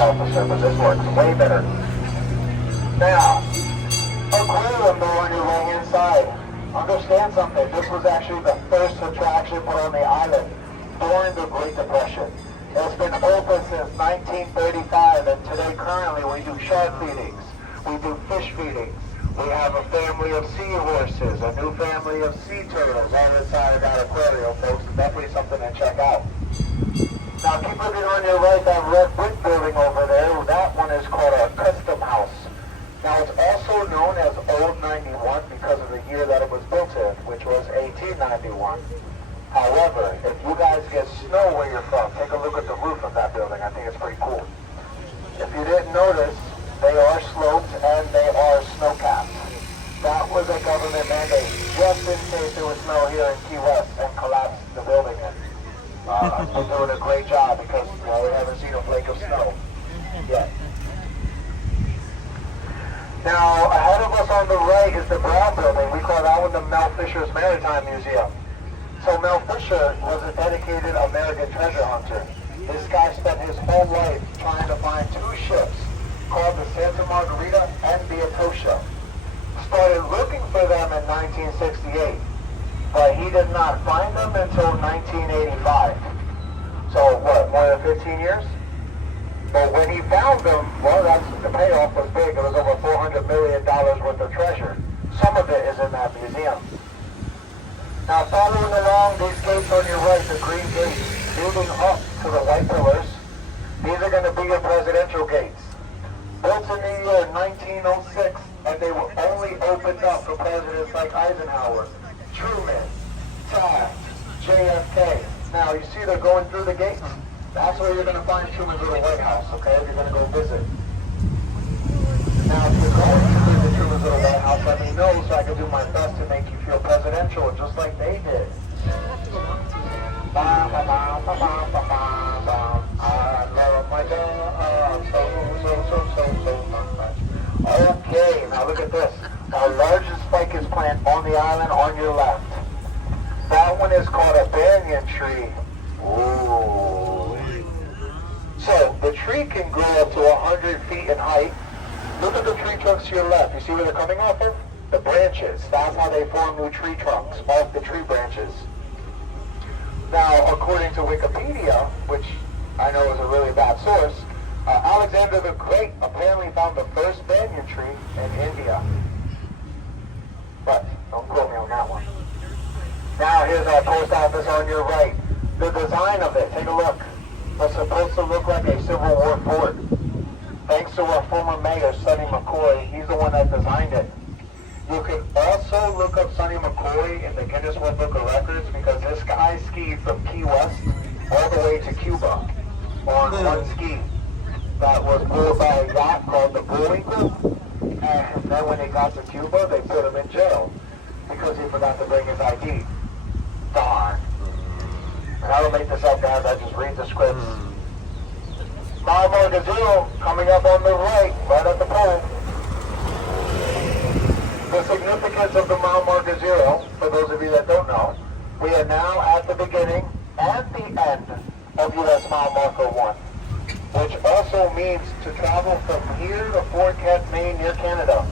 officer, but this works way better. Now, aquarium door on your way inside. Understand something, this was actually the first attraction put on the island during the Great Depression. It's been open since 1935, and today currently we do shark feedings, we do fish feedings, we have a family of seahorses, a new family of sea turtles on the side of that aquarium, folks. It's definitely something to check out. Now keep looking on your right, that red brick building over there, that one is called a custom house. Now it's also known as Old 91 because of the year that it was built in, which was 1891. However, if you guys get snow where you're from, take a look at the roof of that building. I think it's pretty cool. If you didn't notice, they are sloped and they are snow capped. That was a government mandate just in case there was snow here in Key West and collapsed the building in. They're doing a great job because we haven't seen a flake of snow yet. Now, ahead of us on the right is the Brown Building. We call that one the Mel Fisher's Maritime Museum. So Mel Fisher was a dedicated American treasure hunter. This guy spent his whole life trying to find two ships called the Santa Margarita and Beatosha. Started looking for them in 1968, but he did not find them until 1985. So what, more than 15 years? But when he found them, well, the payoff was big. It was over $400 million worth of treasure. Some of it is in that museum. Now, following along these gates on your right, the green gates, leading up to the white pillars, these are going to be your presidential gates. Built in the year 1906, and they were only opened up for presidents like Eisenhower, Truman, Taft, JFK. Now, you see they're going through the gates? That's where you're going to find Truman's little White House, okay, if you're going to go visit. Now, if you're going to visit Truman's little White House, let me know so I can do my best to make you feel presidential, just like they did. I love my job so much. Okay, now look at this. Our largest ficus plant on the island on your left. That one is called a banyan tree. Ooh. So, the tree can grow up to 100 feet in height. Look at the tree trunks to your left. You see where they're coming off of? The branches. That's how they form new tree trunks, off the tree branches. Now, according to Wikipedia, which I know is a really bad source, Alexander the Great apparently found the first banyan tree in India. But, don't quote me on that one. Now, here's our post office on your right. The design of it, take a look. Was supposed to look like a Civil War fort. Thanks to our former mayor, Sonny McCoy, he's the one that designed it. You can also look up Sonny McCoy in the Guinness World Book of Records because this guy skied from Key West all the way to Cuba on one ski that was pulled by a yacht called the Bullwinkle. And then when they got to Cuba, they put him in jail because he forgot to bring his ID. Darn. And I don't make this up, guys. I just read the scripts. Mile marker 0 coming up on the right at the pole. The significance of the mile marker 0, for those of you that don't know, we are now at the beginning and the end of U.S. mile marker 1, which also means to travel from here to Fort Kent, Maine, near Canada.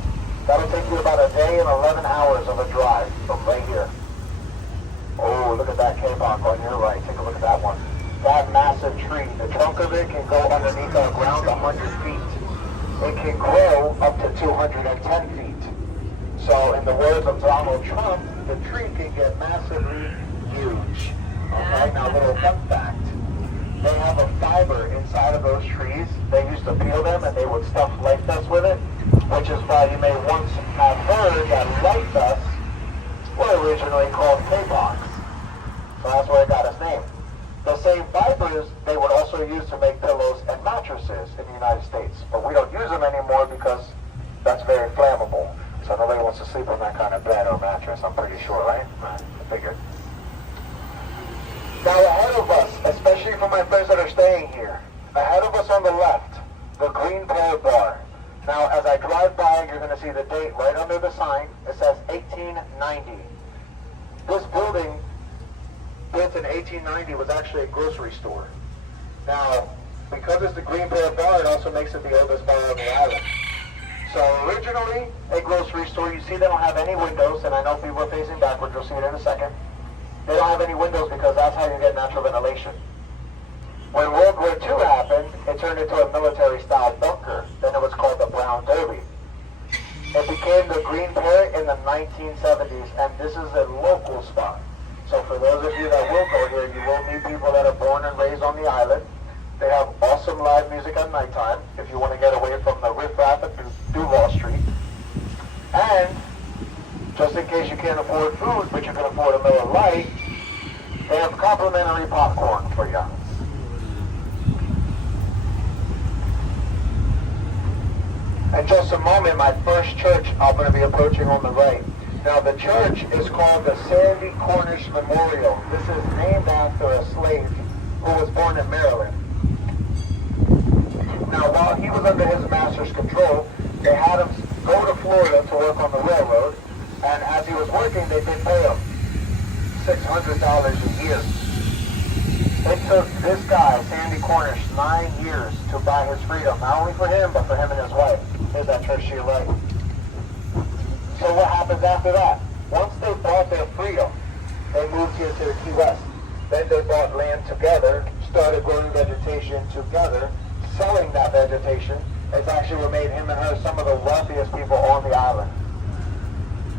That'll take you about a day and 11 hours of a drive from right here. Oh, look at that K-Bach on your right. Take a look at that one. That massive tree. The trunk of it can go underneath the ground 100 feet. It can grow up to 210 feet. So, in the words of Donald Trump, the tree can get massively huge. Okay, now a little fun fact. They have a fiber inside of those trees. They used to peel them and they would stuff light vests with it, which is why you may once have heard that light vests were originally called K-Box. So that's where it got its name. The same fibers they would also use to make pillows and mattresses in the United States. But we don't use them anymore because that's very flammable. So nobody wants to sleep on that kind of bed or mattress, I'm pretty sure, right? I figured. Now ahead of us, especially for my friends that are staying here, ahead of us on the left, the green parrot bar. Now as I drive by, you're going to see the date right under the sign. It says 1890. This building, built in 1890, was actually a grocery store. Now, because it's the Green Parrot Bar, it also makes it the oldest bar on the island. So originally, a grocery store, you see they don't have any windows, and I know people are facing backwards, you'll see it in a second. They don't have any windows because that's how you get natural ventilation. When World War II happened, it turned into a military-style bunker. Then it was called the Brown Derby. It became the Green Parrot in the 1970s, and this is a local spot. So for those of you that will go here, you will meet people that are born and raised on the island. They have awesome live music at nighttime, if you want to get away from the riffraff at Duval Street. And, just in case you can't afford food, but you can afford a Miller Lite, they have complimentary popcorn for you. In just a moment, my first church I'm going to be approaching on the right. Now, the church is called the Sandy Cornish Memorial. This is named after a slave who was born in Maryland. Now, while he was under his master's control, they had him go to Florida to work on the railroad, and as he was working, they did pay him $600 a year. It took this guy, Sandy Cornish, 9 years to buy his freedom, not only for him, but for him and his wife. Here's that church to your right. So what happens after that? Once they bought their freedom, they moved here to the Key West. Then they bought land together, started growing vegetation together, selling that vegetation. It's actually what made him and her some of the wealthiest people on the island.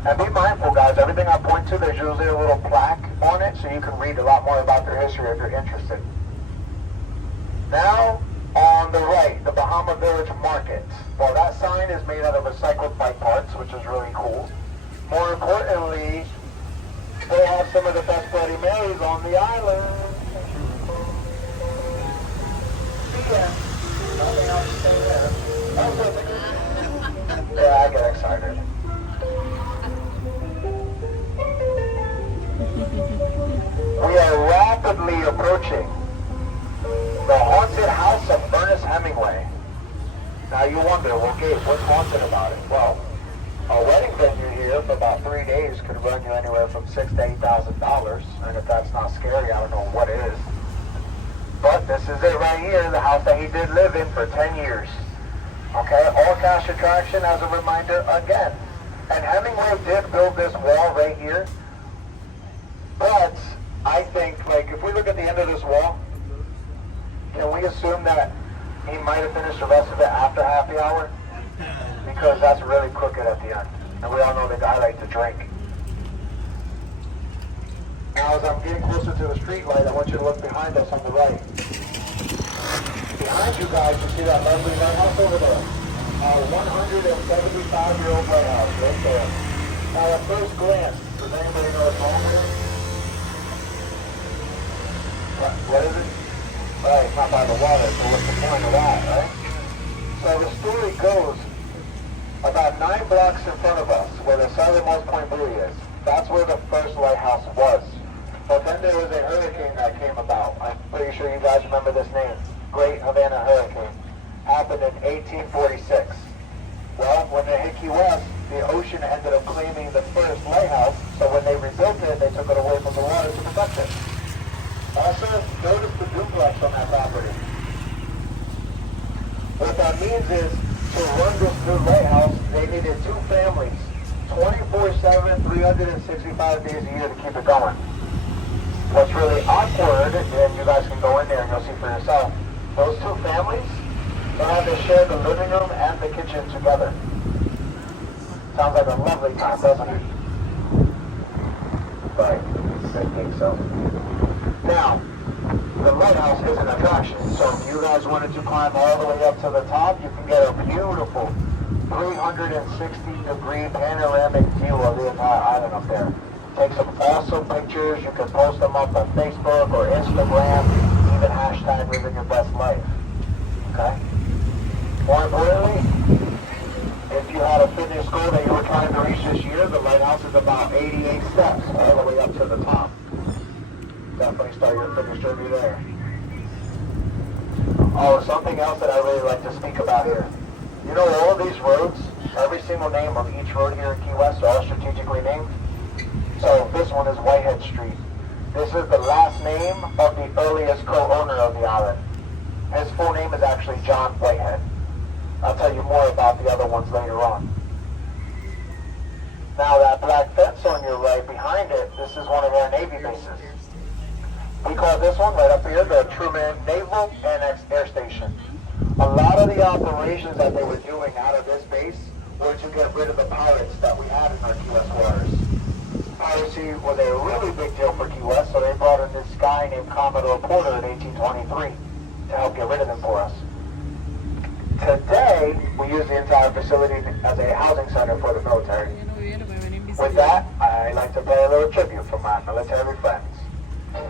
And be mindful, guys, everything I point to, there's usually a little plaque on it, so you can read a lot more about their history if you're interested. Now, on the right, the Bahama Village Market. Well, that sign is made out of recycled bike parts, which is really cool. More importantly, they have some of the best Bloody Marys on the island. Yeah. Nothing else to say there. Yeah, I get excited. We are rapidly approaching the haunted house of Ernest Hemingway. Now you wonder, well, Gabe, what's haunted about it? Well, a wedding venue here for about 3 days could run you anywhere from $6,000 to $8,000, and if that's not scary, I don't know what is. But this is it right here, the house that he did live in for 10 years. Okay, all cash attraction as a reminder again. And Hemingway did build this wall right here. But I think, like, if we look at the end of this wall, can we assume that he might have finished the rest of it after happy hour? Because that's really crooked at the end. And we all know the guy liked to drink. Now, as I'm getting closer to the street light, I want you to look behind us on the right. Behind you guys, you see that lovely lighthouse over there? 175-year-old lighthouse right there. Now, at first glance, does anybody know what's wrong with it? What is it? Right, it's not by the water, so what's the point of that, right? So the story goes about 9 blocks in front of us, where the southernmost point buoy is. That's where the first lighthouse was. But then there was a hurricane that came about. I'm pretty sure you guys remember this name. Great Havana Hurricane. Happened in 1846. Well, when they hit Key West, the ocean ended up claiming the first lighthouse, so when they rebuilt it, they took it away from the water to protect it. Also, notice the duplex on that property. What that means is, to run this new lighthouse, they needed 2 families, 24/7, 365 days a year to keep it going. What's really awkward, and you guys can go in there and you'll see for yourself, those 2 families, they had to share the living room and the kitchen together. Sounds like a lovely time, doesn't it? Right, I think so. Now, the lighthouse is an attraction, so if you guys wanted to climb all the way up to the top, you can get a beautiful 360-degree panoramic view of the entire island up there. Take some awesome pictures, you can post them up on Facebook or Instagram, even hashtag living your best life. Okay? More importantly, if you had a fitness goal that you were trying to reach this year, the lighthouse is about 88 steps all the way up to the top. Definitely start your fitness journey there. Oh, something else that I really like to speak about here. You know, all of these roads, every single name of each road here in Key West are all strategically named. So this one is Whitehead Street. This is the last name of the earliest co-owner of the island. His full name is actually John Whitehead. I'll tell you more about the other ones later on. Now that black fence on your right behind it, this is one of our Navy bases. We call this one right up here the Truman Naval Annex Air Station. A lot of the operations that they were doing out of this base were to get rid of the pirates that we had in our Key West waters. Piracy was a really big deal for Key West, so they brought in this guy named Commodore Porter in 1823 to help get rid of them for us. Today, we use the entire facility as a housing center for the military. With that, I'd like to pay a little tribute from my military friends. Boom,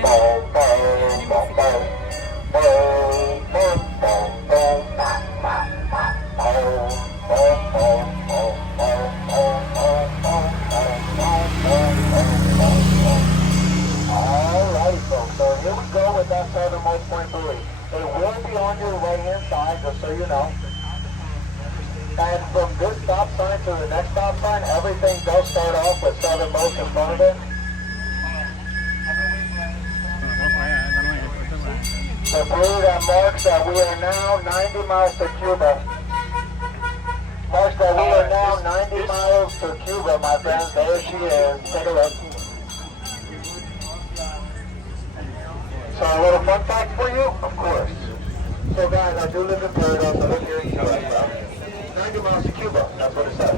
boom, boom, boom, boom. Boom, boom, boom, boom, bah, bah, bah. Boom, boom, boom, boom, boom, boom, boom, boom, boom, boom, boom, boom. Alrighty, folks, so here we go with that southernmost point buoy. It will be on your right-hand side, just so you know. And from this stop sign to the next stop sign, everything does start off with southernmost in front of it. The buoy that marks that we are now 90 miles to Cuba. Marks that we are now 90 miles to Cuba, my friends. There she is. Take a look. So a little fun fact for you? Of course. So guys, I do live in Paradise. I live here in Cuba. 90 miles to Cuba, that's what it says.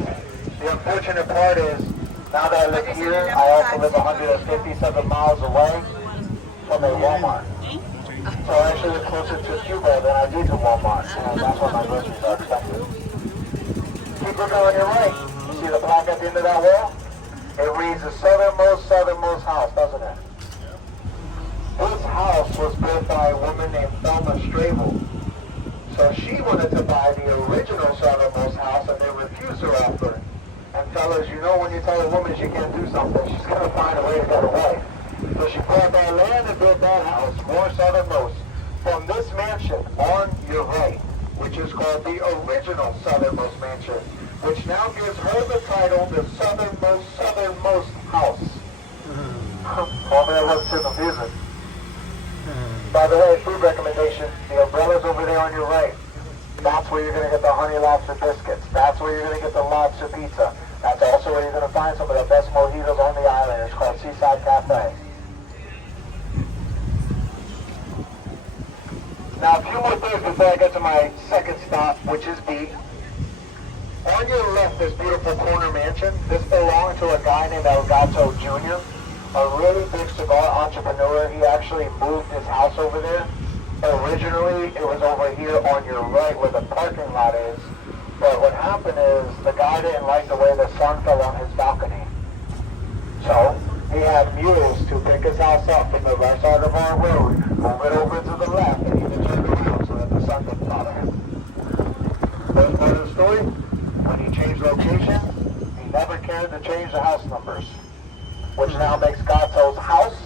The unfortunate part is, now that I live here, I also live 157 miles away from a Walmart. So I actually live closer to Cuba than I do to Walmart, and that's where my groceries are expected. Keep looking on your right. You see the plaque at the end of that wall? It reads the southernmost house, doesn't it? This house was built by a woman named Thelma Strable. So she wanted to buy the original southernmost house, and they refused her offer. And fellas, you know when you tell a woman she can't do something, she's going to find a way to get away. So she bought that land and built that house, more southernmost. From this mansion on your right, which is called the original southernmost mansion, which now gives her the title, the southernmost house. Well, that looks too confusing. By the way, food recommendation, the umbrella's over there on your right. That's where you're going to get the honey lobster biscuits. That's where you're going to get the lobster pizza. That's also where you're going to find some of the best mojitos on the island. It's called Seaside Cafe. Now, a few more things before I get to my second stop, which is B. On your left, this beautiful corner mansion. This belonged to a guy named Elgato Jr., a really big cigar entrepreneur. He actually moved his house over there. Originally, it was over here on your right where the parking lot is. But what happened is the guy didn't like the way the sun fell on his balcony. So he had mules to pick his house up from the right side of our road, move it over to the left, and even turn around so that the sun didn't bother him. First part of the story, when he changed location, he never cared to change the house numbers, which now makes Gato's house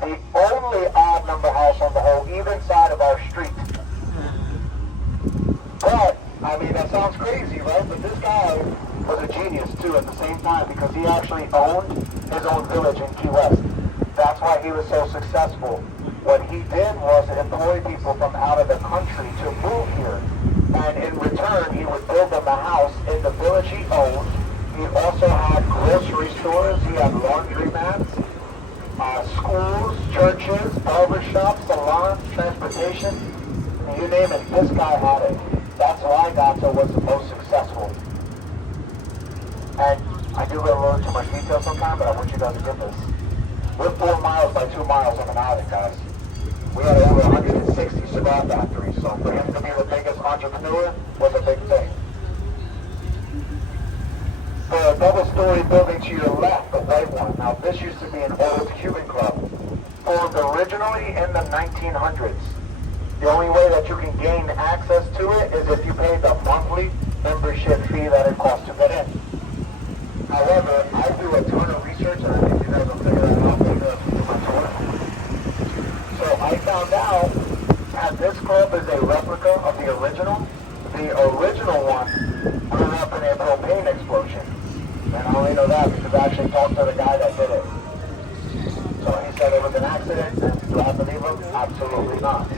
the only odd number house on the whole even side of our street. But, I mean, that sounds crazy, right? But this guy was a genius, too, at the same time, because he actually owned his own village in Key West. That's why he was so successful. What he did was employ people from out of the country to move here. And in return, he would build them a house in the village he owned. He also had grocery stores. He had laundromats, schools, churches, barbershops, salons, transportation. You name it, this guy had it. That's why Gato was the most successful. And I do go a little too much detail sometimes, but I want you guys to get this. We're 4 miles by 2 miles of an island, guys. We had over 160 cigar factories, so for him to be the biggest entrepreneur was a big thing. The double-story building to your left, the white one, now this used to be an old Cuban club, formed originally in the 1900s. The only way that you can gain access to it is if you pay the monthly membership fee that it costs to get in. However, I do a ton of research, and I think you guys will figure that out later if you do my tour. So I found out that this club is a replica of the original. The original one blew up in a propane explosion. And I only know that because I actually talked to the guy that did it. So he said it was an accident, and do I believe him? Absolutely not.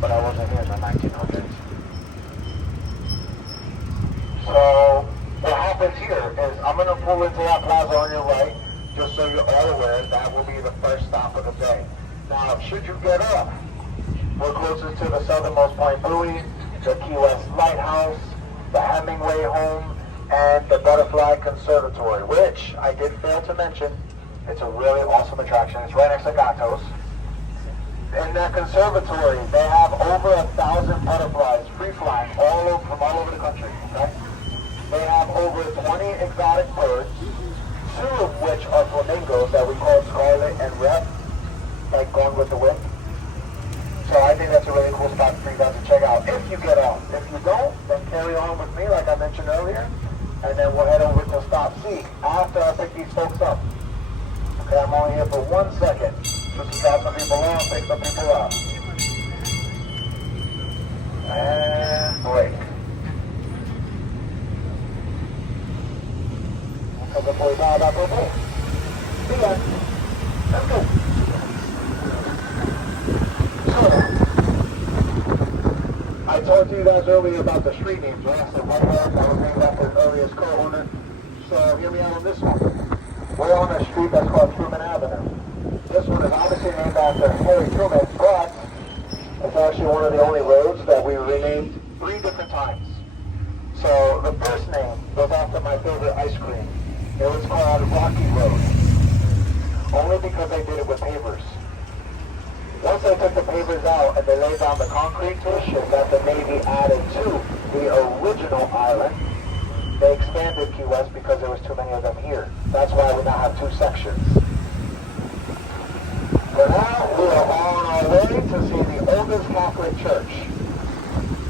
But I wasn't here in the 1900s. So what happens here is I'm going to pull into that plaza on your right, just so you're all aware that will be the first stop of the day. Now, should you get off, we're closest to the southernmost point buoy, the Key West Lighthouse, the Hemingway Home, and the Butterfly Conservatory, which I did fail to mention. It's a really awesome attraction. It's right next to Gatos. In that conservatory, they have over 1,000 butterflies free-flying from all over the country. Okay? They have over 20 exotic birds, 2 of which are flamingos that we call scarlet and red, like Gone with the Wind. So I think that's a really cool spot for you guys to check out if you get off. If you don't, then carry on with me like I mentioned earlier, and then we'll head over to stop C after I pick these folks up. Okay, I'm only here for 1 second. Just to drop some people off, pick some people up. And break. So before we dial back over, see ya. Let's go. I talked to you guys earlier about the street names, right? So one that was named after the earliest co-owner. So hear me out on this one. We're on a street that's called Truman Avenue. This one is obviously named after Harry Truman, but it's actually one of the only roads that we renamed 3 different times. So the first name was after my favorite ice cream. It was called Rocky Road, only because they did it with pavers. Once they took the pavers out and they laid down the concrete cushion that the Navy added to the original island, they expanded Key West because there was too many of them here. That's why we now have 2 sections. For now, we are on our way to see the oldest Catholic church.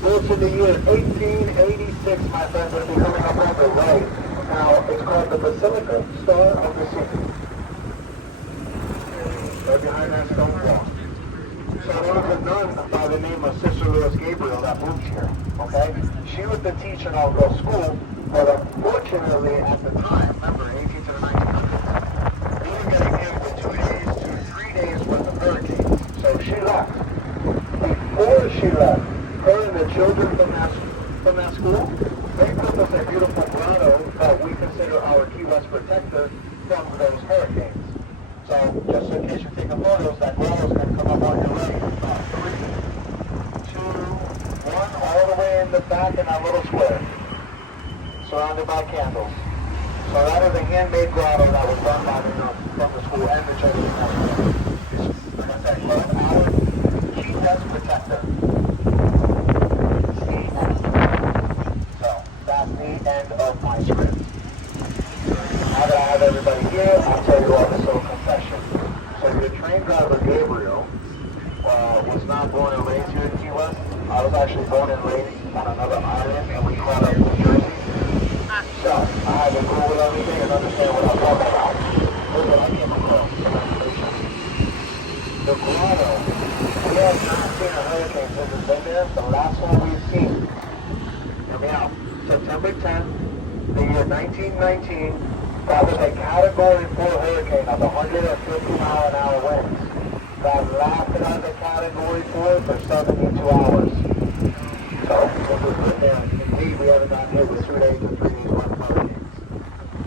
Built in the year 1886, my friends, will be coming up on the right. Now, it's called the Basilica Star of the Sea. Right behind that stone wall. So there was a nun by the name of Sister Louis Gabriel that moved here, okay? She was the teacher in our girls' school, but unfortunately at the time, remember, 18 to the 1900s, we were getting hit with 2 days to 3 days worth of hurricanes. So she left. Before she left, her and the children from that school, they built us a beautiful grotto that we consider our Key West protector from those hurricanes. So, just in case you're taking photos, that grotto is going to come up on your right. 3, 2, 1, all the way in the back in that little square, surrounded by candles. So that is a handmade grotto that was done by the nuns from the school and the church. Like I said, called our Key West protector. So, that's the end of my script. Now that I have everybody here, I'll tell you all this little confession. So your train driver, Gabriel, was not born and raised here in Key West. I was actually born and raised on another island, and we call it New Jersey. So I had to Google everything and understand what I'm talking about. Here's what I came across. The grotto. We have not seen a hurricane since it's been there. The last one we've seen, hear me out, September 10th, the year 1919, that was a Category 4 hurricane of 150-mile-an-hour winds that lasted as a Category 4 for 72 hours. So, this was good there. Indeed, we haven't gotten hit with 2 days to 3 days worth of hurricanes.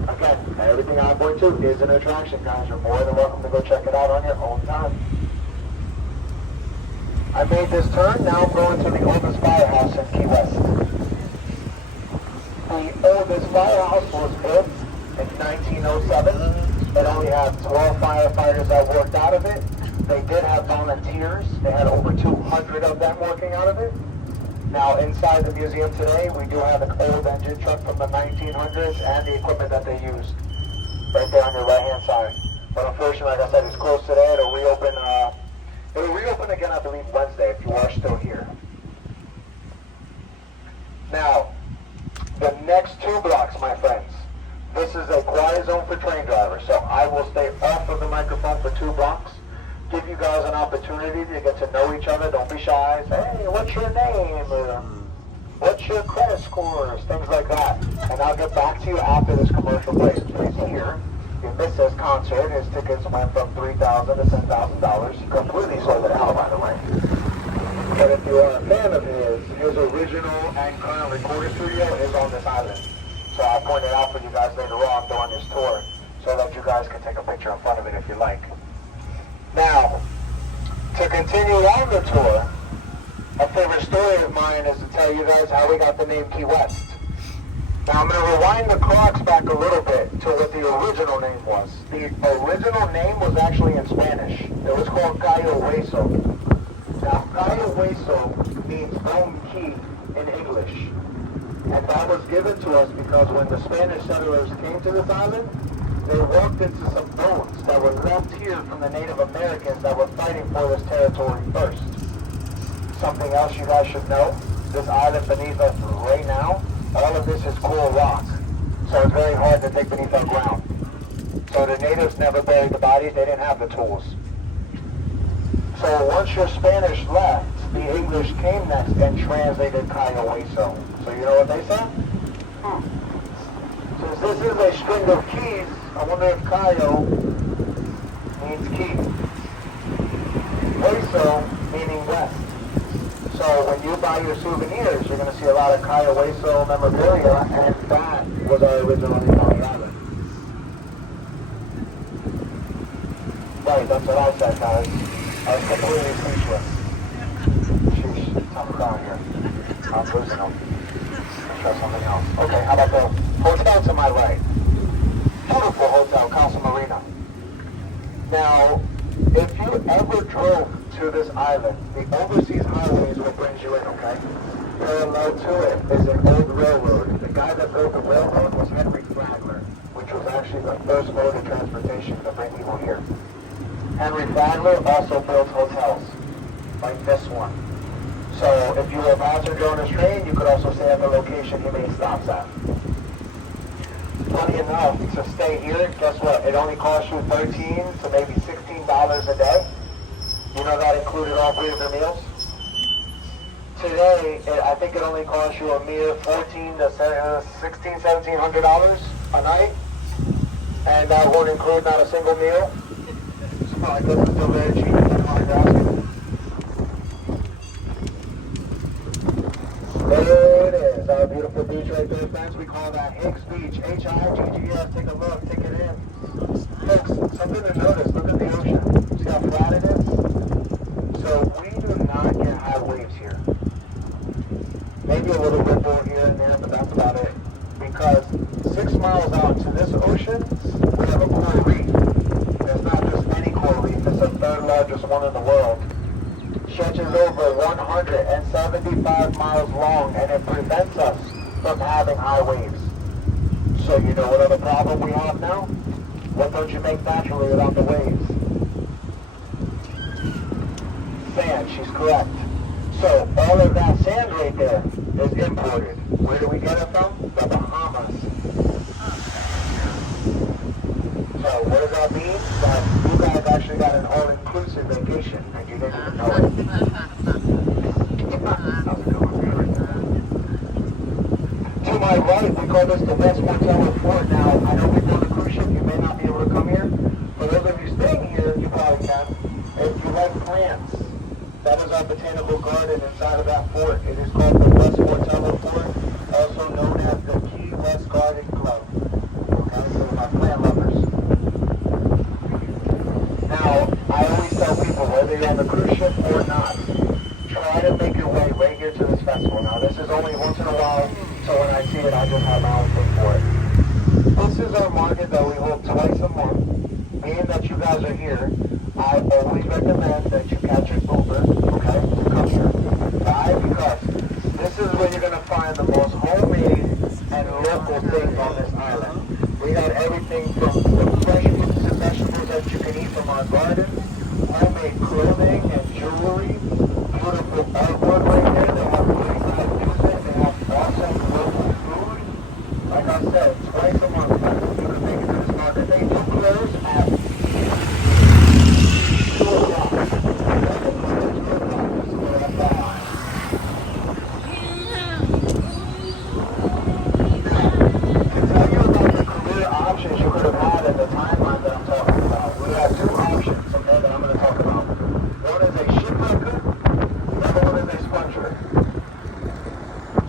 Again, everything I'm going to is an attraction, guys. You're more than welcome to go check it out on your own time. I made this turn. Now I'm going to the oldest firehouse in Key West. The oldest firehouse was built in 1907. It only had 12 firefighters that worked out of it. They did have volunteers. They had over 200 of them working out of it. Now, inside the museum today, we do have an old engine truck from the 1900s and the equipment that they used right there on your right-hand side. But unfortunately, like I said, it's closed today. It'll reopen again, I believe, Wednesday if you are still here. Now, the next 2 blocks, my friends, this is a quiet zone for train drivers, so I will stay off of the microphone for 2 blocks. Give you guys an opportunity to get to know each other. Don't be shy. Say, hey, what's your name? Or, what's your credit scores? Things like that. And I'll get back to you after this commercial break. Please hear you missed this concert, his tickets went from $3,000 to $10,000. He completely sold it out, by the way. But if you are a fan of his original and current recording studio is on this island. So I'll point it out for you guys later on during this tour, so that you guys can take a picture in front of it if you like. Now, to continue on the tour, a favorite story of mine is to tell you guys how we got the name Key West. Now I'm going to rewind the clocks back a little bit to what the original name was. The original name was actually in Spanish. It was called Cayo Hueso. Now Cayo Hueso means bone key in English. And that was given to us because when the Spanish settlers came to this island, they walked into some bones that were left here from the Native Americans that were fighting for this territory first. Something else you guys should know, this island beneath us right now, all of this is coral rock, so it's very hard to dig beneath our ground. So the natives never buried the bodies, they didn't have the tools. So once your Spanish left, the English came next and translated Cayo Hueso. So you know what they said? Since this is a string of keys, I wonder if Cayo means key. Hueso meaning west. So when you buy your souvenirs, you're going to see a lot of Cayo Hueso memorabilia, and that was our original name on the island. Right, that's what I said, guys. I was completely speechless. Sheesh, tough crowd here. I'm losing them. Let's try something else. Okay, how about the hotel to my right? Beautiful hotel, Casa Marina. Now, if you ever drove to this island, the overseas highway is what brings you in, okay? Parallel to it is an old railroad. The guy that built the railroad was Henry Flagler, which was actually the first mode of transportation to bring people here. Henry Flagler also built hotels, like this one. So if you were a passenger on his train, you could also stay at the location he made stops at. Funny enough, to stay here, guess what? It only costs you $13 to maybe $16 a day. You know that included all 3 of your meals? Today, I think it only costs you a mere $1,400 to $1,700 a night. And that won't include not a single meal. So I guess it's still very cheap, depending on your asking. There it is, our beautiful beach right there, friends. We call that Higgs Beach, H-I-G-G-S. Take a look, take it in. Folks, something to notice, look at the ocean. See how flat it is? So we do not get high waves here. Maybe a little ripple here and there, but that's about it. Because 6 miles out to this ocean, we have a coral reef. It's not just any coral reef, it's the 3rd largest one in the world. Stretches over 175 miles long, and it prevents us from having high waves. So you know what other problem we have now? What don't you make naturally without the waves? Sand, she's correct. So all of that sand right there is imported. Where do we get it from? The Bahamas. So what does that mean? That you guys actually got an all-inclusive vacation and you didn't even know it. How's it going? To my right, we call this the West Motel Fort. Now, I know we've done a cruise ship, you may not be able to come here. For those of you staying here, you probably can. If you like plants, that is our botanical garden inside of that fort. It is called the West Motel Fort, also known as the Key West Garden Club. Okay, so my plant lovers. Now, I always tell people, whether you're on the cruise ship or not, try to make your way right here to this festival. Now, this is only once in a while, so when I see it, I just have my own thing for it. This is our market that we hold twice a month. Being that you guys are here, I always recommend that you catch an Uber, okay, to come here. Why? Because this is where you're going to find the most homemade and local things on this island. We got everything from the fresh fruits and vegetables that you can eat from our garden, homemade clothing and jewelry, beautiful artwork right there. They have great live music. They have awesome local food. Like I said, twice a month, you can make it to this market. They do close at 2 o'clock. To tell you about the career options you could have had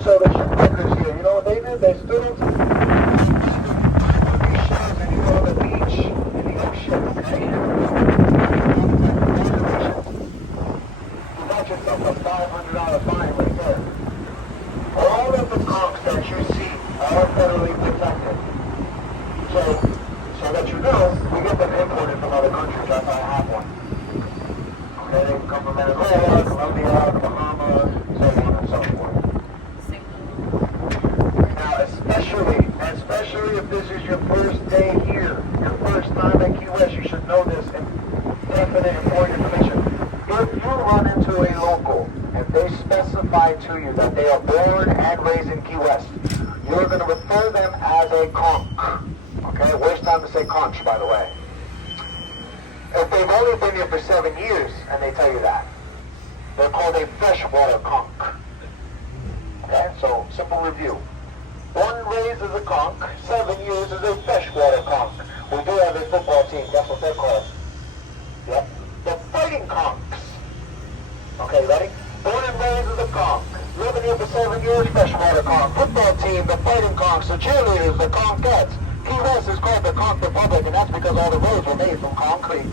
So the shipwreckers here, you know what they did? They stood on these shores and you go to the beach in the ocean, okay? You got yourself a $500 fine right there. All of the conchs that you see are federally protected. So that you know, we get them imported from other countries. That's why I have one. Okay, they can come from Venezuela, Colombia, the Bahamas, so on and so forth. Now, especially if this is your first day here, your first time at Key West, you should know this definite important information. If you run into a local, if they specify to you that they are born and raised in Key West, you're going to refer them as a conch. Okay, worst time to say conch, by the way. If they've only been here for 7 years and they tell you that, they're called a freshwater conch. Okay, so simple review. Born and raised as a conch, 7 years as a freshwater conch. We do have a football team, that's what they're called. Yep. The fighting conchs. Okay, ready? Born and raised as a conch. Living here for 7 years, freshwater conch. Football team, the fighting conchs. The cheerleaders, the conchettes. Key West is called the Conch Republic, and that's because all the roads were made from concrete.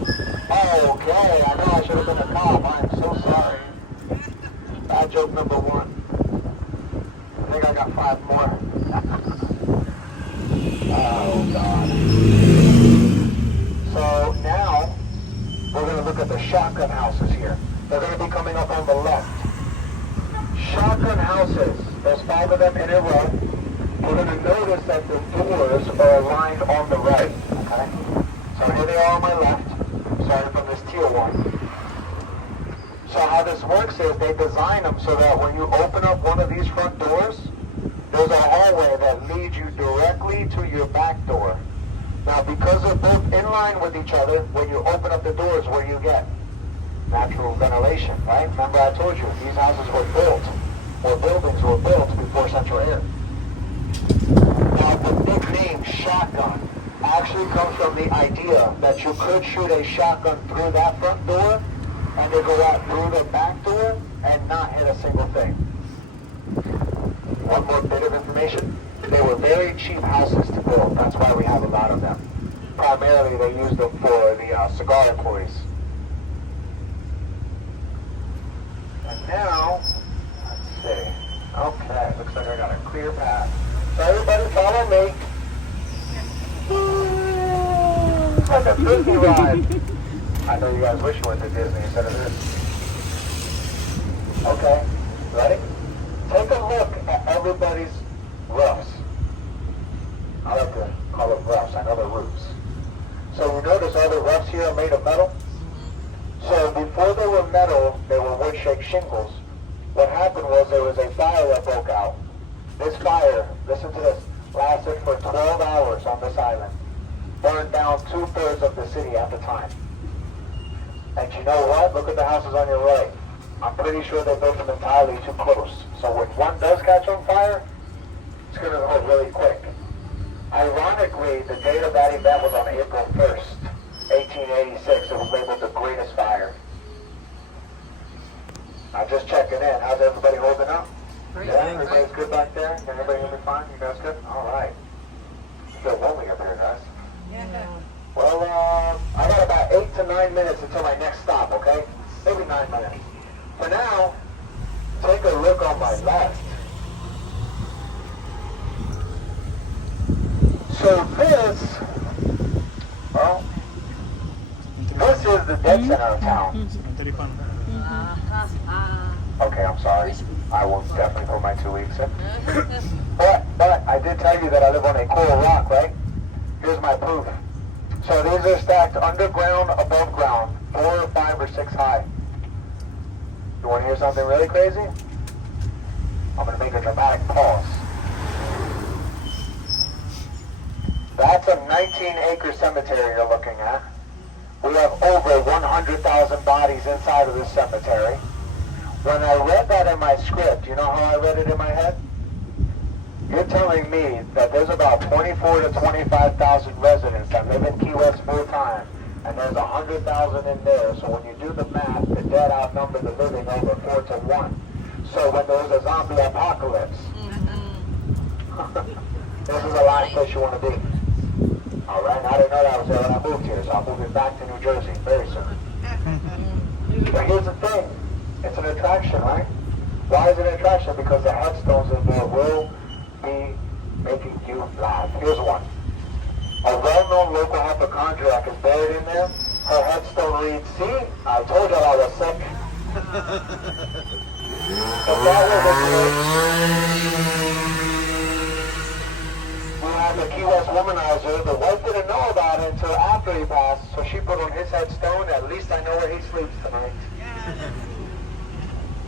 Okay, I know I should have been a cop. I'm so sorry. Bad joke number 1. I think I got 5 more. Oh, God. So now, we're going to look at the shotgun houses here. They're going to be coming up on the left. Shotgun houses. There's 5 of them in a row. We're going to notice that the doors are aligned on the right, okay? So here they are on my left, starting from this teal one. So how this works is they design them so that when you open up one of these front doors, there's a hallway that leads you directly to your back door. Now because they're both in line with each other, when you open up the doors, what do you get? Natural ventilation, right? Remember I told you, these houses were built, or buildings were built before central air. Now, the nickname shotgun actually comes from the idea that you could shoot a shotgun through that front door and then go out through the back door and not hit a single thing. One more bit of information. They were very cheap houses to build. That's why we have a lot of them. Primarily, they used them for the cigar employees. And now, let's see. Okay, looks like I got a clear path. So everybody follow me. Like a Disney ride. I know you guys wish you went to Disney instead of this. Okay, ready? Take a look at everybody's roofs. I like to call it roofs. I know they're roofs. So you notice all the roofs here are made of metal? So before they were metal, they were wood-shake shingles. What happened was there was a fire that broke out. This fire, listen to this, lasted for 12 hours on this island. Burned down 2/3 of the city at the time. And you know what? Look at the houses on your right. I'm pretty sure they built them entirely too close. So when one does catch on fire, it's going to go really quick. Ironically, the date of that event was on April 1st, 1886. It was labeled the greatest fire. I'm just checking in. How's everybody holding up? Yeah, everybody's good back there? Can everybody hear me fine? You guys good? All right. I feel lonely up here, guys. Yeah. Well, I got about 8 to 9 minutes until my next stop, okay? Maybe 9 minutes. For now, take a look on my left. So this, well, this is the dead center of town. Okay, I'm sorry. I will definitely put my 2 weeks in. But I did tell you that I live on a coral rock, right? Here's my proof. So these are stacked underground, above ground, 4 or 5 or 6 high. You want to hear something really crazy? I'm going to make a dramatic pause. That's a 19-acre cemetery you're looking at. We have over 100,000 bodies inside of this cemetery. When I read that in my script, you know how I read it in my head? You're telling me that there's about 24 to 25,000 residents that live in Key West full time, and there's 100,000 in there. So when you do the math, the dead outnumber the living over 4 to 1. So when there's a zombie apocalypse, this is the last place you want to be. All right, I didn't know that was there when I moved here, so I'm moving back to New Jersey very soon. But here's the thing, it's an attraction, right? Why is it an attraction? Because the headstones in there will be making you laugh. Here's one. A well-known local hypochondriac is buried in there. Her headstone reads, see, I told you I was sick. If that was a great, we have the Key West womanizer. The wife didn't know about it until after he passed, so she put on his headstone, at least I know where he sleeps tonight.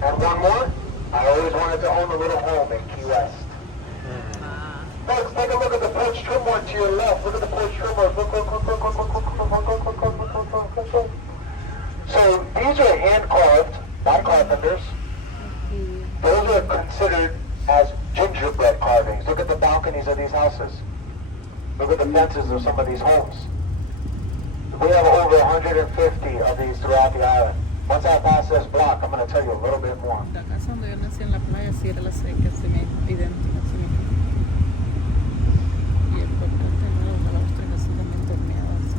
And one more, I always wanted to own a little home in Key West. Folks, take a look at the porch trim one to your left. Look at the porch trimmers. Look. So these are hand carved by carpenters. Those are considered as gingerbread carvings. Look at the balconies of these houses. Look at the fences of some of these homes. We have over 150 of these throughout the island. Once I pass this block, I'm going to tell you a little bit more. La casa donde yo nací en la playa sí era la seca, se me idéntica, se me. Y el portal tenía los balaustrés así también torneados.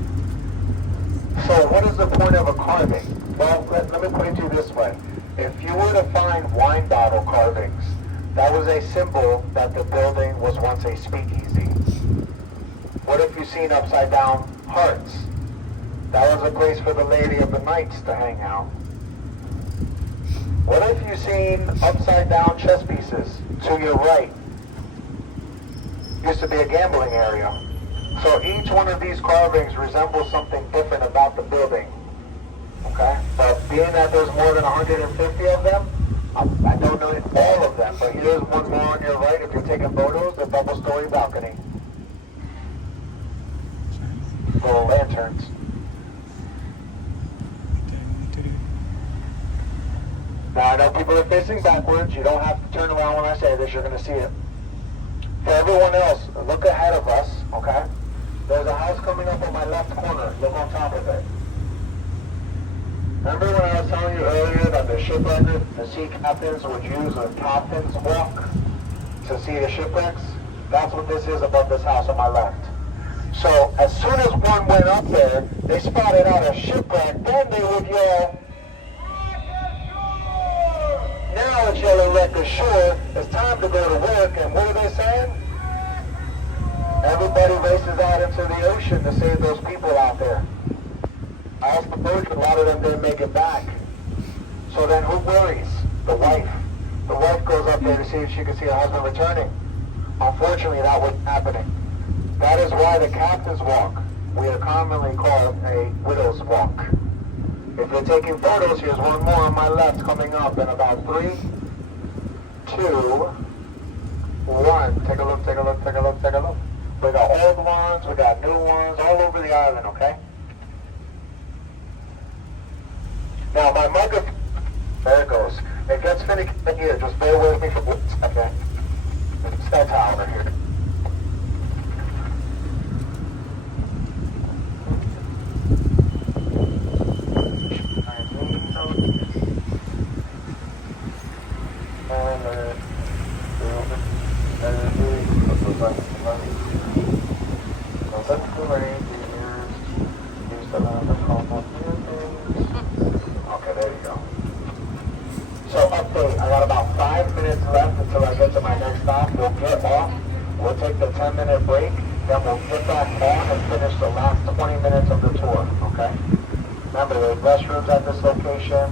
So what is the point of a carving? Well, let me put it to you this way. If you were to find wine bottle carvings, that was a symbol that the building was once a speakeasy. What if you've seen upside down hearts? That was a place for the lady of the knights to hang out. What if you've seen upside down chess pieces to your right? Used to be a gambling area. So each one of these carvings resembles something different about the building. Okay? But being that there's more than 150 of them, I don't know all of them, but here's one more on your right if you're taking photos, the double-story balcony. Little lanterns. Now I know people are facing backwards, you don't have to turn around when I say this, you're going to see it. For everyone else, look ahead of us, okay? There's a house coming up on my left corner, look on top of it. Remember when I was telling you earlier that the shipwreckers, the sea captains would use a captain's walk to see the shipwrecks? That's what this is above this house on my left. So as soon as one went up there, they spotted out a shipwreck, then they would yell, now it's yelling wreck ashore, it's time to go to work, and what are they saying? Everybody races out into the ocean to save those people out there. I asked the coach, a lot of them didn't make it back. So then who worries? The wife. The wife goes up there to see if she can see her husband returning. Unfortunately, that wasn't happening. That is why the captain's walk, we are commonly called a widow's walk. If you're taking photos, here's one more on my left coming up in about 3, 2, 1. Take a look, take a look, take a look, take a look. We got old ones, we got new ones, all over the island, okay? Now my microphone, there it goes. It gets finicky in here, just bear with me for 1 second. It's that towel over here. Okay, there you go. So update, I got about 5 minutes left until I get to my next stop. We'll get off, we'll take the 10-minute break, then we'll get back on and finish the last 20 minutes of the tour, okay? Remember, there's restrooms at this location,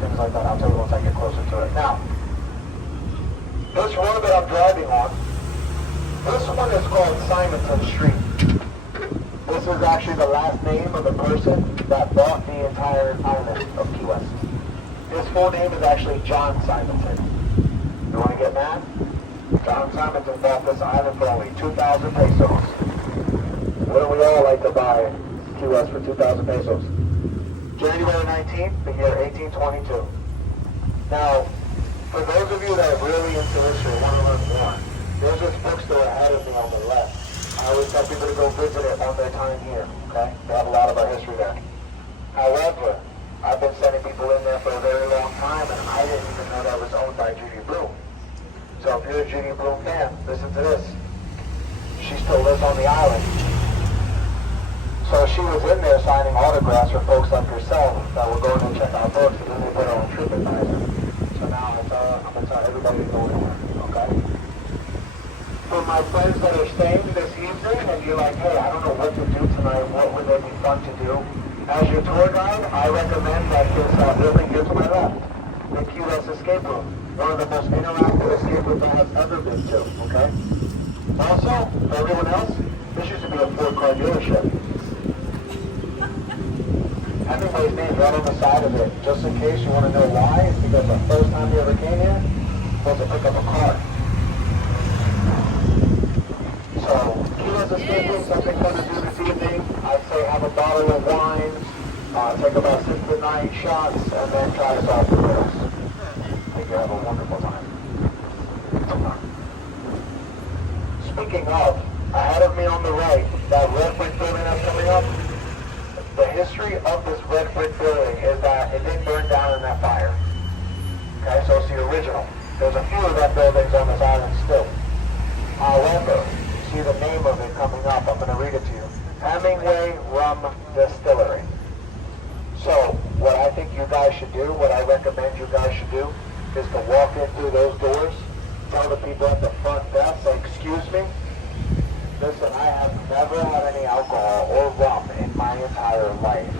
things like that. I'll tell you once I get closer to it. Now, this road that I'm driving on, this one is called Simonton Street. This is actually the last name of the person that bought the entire island of Key West. His full name is actually John Simonton. You want to get mad? John Simonton bought this island for only 2,000 pesos. What do we all like to buy Key West for 2,000 pesos? January 19th, the year 1822. Now, for those of you that are really into history, want to learn more, there's this bookstore ahead of me on the left. I always tell people to go visit it on their time here, okay? They have a lot of our history there. However, I've been sending people in there for a very long time, and I didn't even know that was owned by Judy Bloom. So if you're a Judy Bloom fan, listen to this. She still lives on the island. So she was in there signing autographs for folks like yourself that were going to check out books, and then they put her on TripAdvisor. So now I'm going to tell everybody to go to her, okay? For my friends that are staying this evening, and you're like, hey, I don't know what to do tonight, what would they be fun to do? As your tour guide, I recommend that this building here to my left, the Cayo Hueso escape room. One of the most interactive escape rooms I have ever been to, okay? Also, for everyone else, this used to be a Ford car dealership. Hemingway's name's right on the side of it. Just in case you want to know why, it's because the first time you ever came here was to pick up a car. So, Cayo Hueso escape room, something fun to do this evening. I'd say have a bottle of wine, take about 6 to 9 shots, and then try to solve the riddles. I think you'll have a wonderful time. Speaking of, ahead of me on the right, that red brick building that's coming up, the history of this red brick building is that it didn't burn down in that fire. Okay, so it's the original. There's a few of that buildings on this island still. However, see the name of it coming up, I'm going to read it to you. Hemingway Rum Distillery. So, what I think you guys should do, what I recommend you guys should do, is to walk in through those doors, tell the people at the front desk, say, excuse me, listen, I have never had any alcohol or rum in my entire life.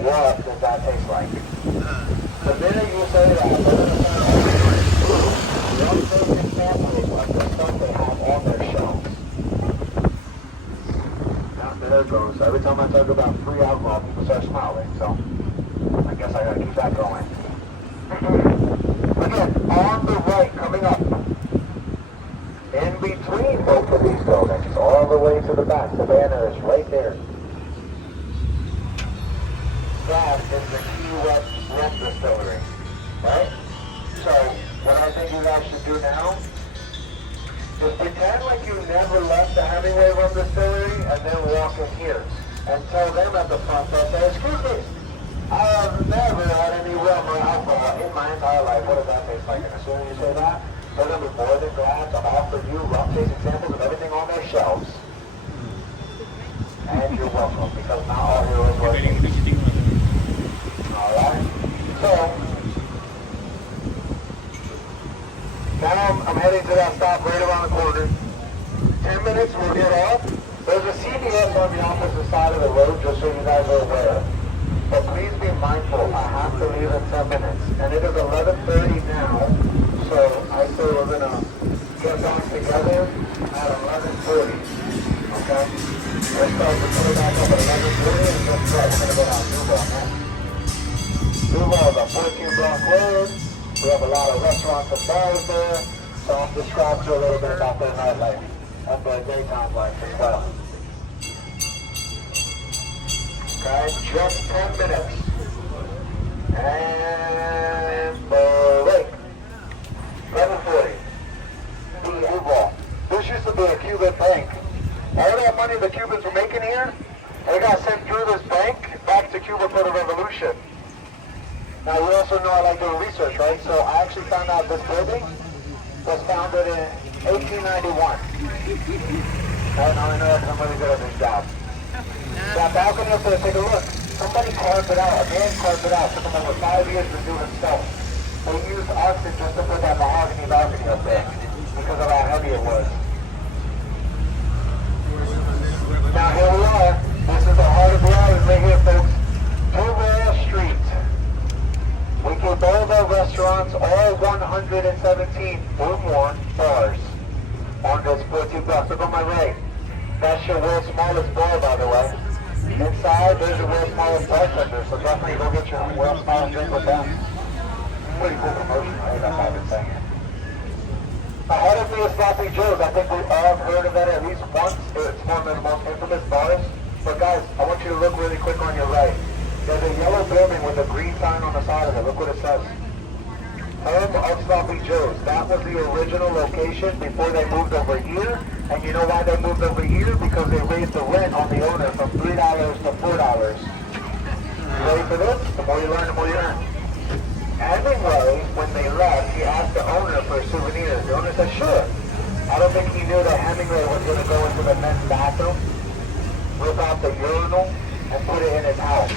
What does that taste like? The minute you say that, they're going to start one big examples of the stuff they have on their shelves. Now there it goes. Every time I talk about free alcohol, people start smiling, so I guess I got to keep that going. Again, on the right, coming up, in between both of these buildings, all the way to the back, the banner is right there. That is the Cayo Hueso Rum Distillery, right? So, what I think you guys should do now is pretend like you never left the Hemingway Rum Distillery and then walk in here and tell them at the front desk, say, excuse me, I have never had any rum or alcohol in my entire life. What does that taste like? And as soon as you say that, they're going to be more than glad to offer you rum taste examples of everything on their shelves. And you're welcome, because not all heroes wear capes. Alright? So, now I'm heading to that stop right around the corner. 10 minutes, we'll get off. There's a CVS on the opposite side of the road, just so you guys are aware. But please be mindful, I have to leave in 10 minutes. And it is 11:30 now, so I say we're going to get back together at 11:40. Okay? Let's start the tour back up at 11:40 and just start. We're going to go down Duval next. Duval is a 14-block road. We have a lot of restaurants and bars there, so I'll describe to you a little bit about their nightlife and their daytime life as well. Okay, just 10 minutes. And break. 11:40. Duval. This used to be a Cuban bank. All that money the Cubans were making here, they got sent through this bank back to Cuba for the revolution. Now you also know I like doing research, right? So I actually found out this building was founded in 1891. And I know that I'm really good at this job. That balcony up there, take a look. Somebody carved it out. A man carved it out. Took him over 5 years to do himself. They used oxygen just to put that mahogany balcony up there because of how heavy it was. Now here we are. This is the heart of the island right here, folks. Duval Street. We keep all of our restaurants, all 117 or more bars on this 14 blocks. Look on my right. That's your world's smallest bar, by the way. Inside, there's your world's smallest bartender, so definitely go get your world's smallest drink with them. Pretty cool promotion, right? That's what I've been saying. Ahead of me is Sloppy Joe's. I think we all have heard of it at least once. It's one of the most infamous bars. But guys, I want you to look really quick on your right. There's a yellow building with a green sign on the side of it. Look what it says. Home of Sloppy Joe's. That was the original location before they moved over here. And you know why they moved over here? Because they raised the rent on the owner from $3 to $4. You ready for this? The more you learn, the more you earn. Hemingway, when they left, he asked the owner for a souvenir. The owner said, sure. I don't think he knew that Hemingway was going to go into the men's bathroom, rip out the urinal, and put it in his house.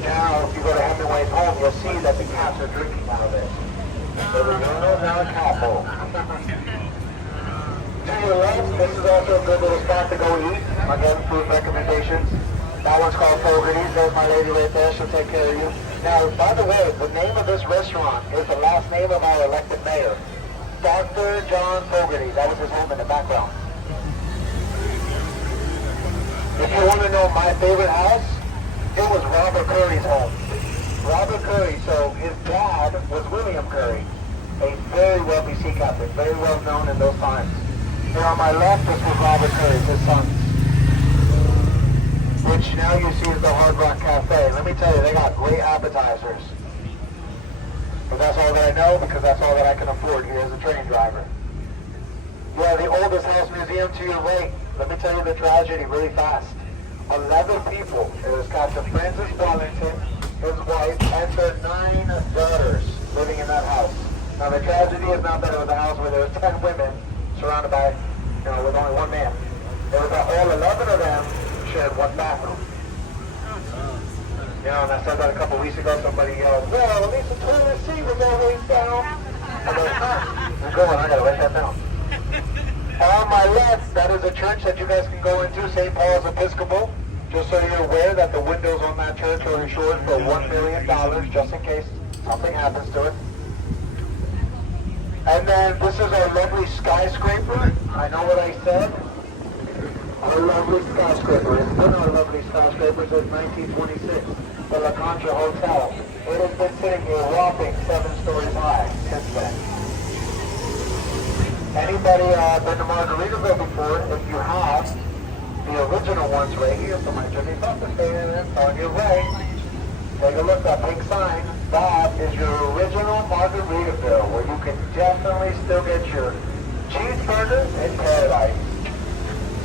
Now, if you go to Hemingway's home, you'll see that the cats are drinking out of it. So the urinal is now a cat bowl. To your left, this is also a good little spot to go eat. Again, food recommendations. That one's called Fogarty's. There's my lady right there. She'll take care of you. Now, by the way, the name of this restaurant is the last name of our elected mayor, Dr. John Fogarty. That was his home in the background. If you want to know my favorite house, it was Robert Curry's home. Robert Curry, so his dad was William Curry, a very wealthy sea captain, very well known in those times. Here on my left, this was Robert Curry, his son, which now you see is the Hard Rock Cafe. Let me tell you, they got great appetizers. But that's all that I know because that's all that I can afford here as a train driver. You have the oldest house museum to your right. Let me tell you the tragedy really fast. 11 people. It was Captain Francis Wellington, his wife, and their 9 daughters living in that house. Now the tragedy is not that it was a house where there were 10 women surrounded by, with only one man. It was that all 11 of them shared one bathroom. And I said that a couple weeks ago, somebody yelled, well, at least the toilet seat was always down. I'm like, I'm going, I gotta write that down. On my left, that is a church that you guys can go into, St. Paul's Episcopal. Just so you're aware that the windows on that church are insured for $1 million, just in case something happens to it. And then this is our lovely skyscraper. I know what I said. Our lovely skyscraper. It's been our lovely skyscraper since 1926. The La Concha Hotel. It has been sitting here whopping 7 stories high since then. Anybody been to Margaritaville before? If you have, the original one's right here for my Jimmy Buffett fans on your right. Take a look, that pink sign. That is your original Margaritaville, where you can definitely still get your cheeseburgers in paradise.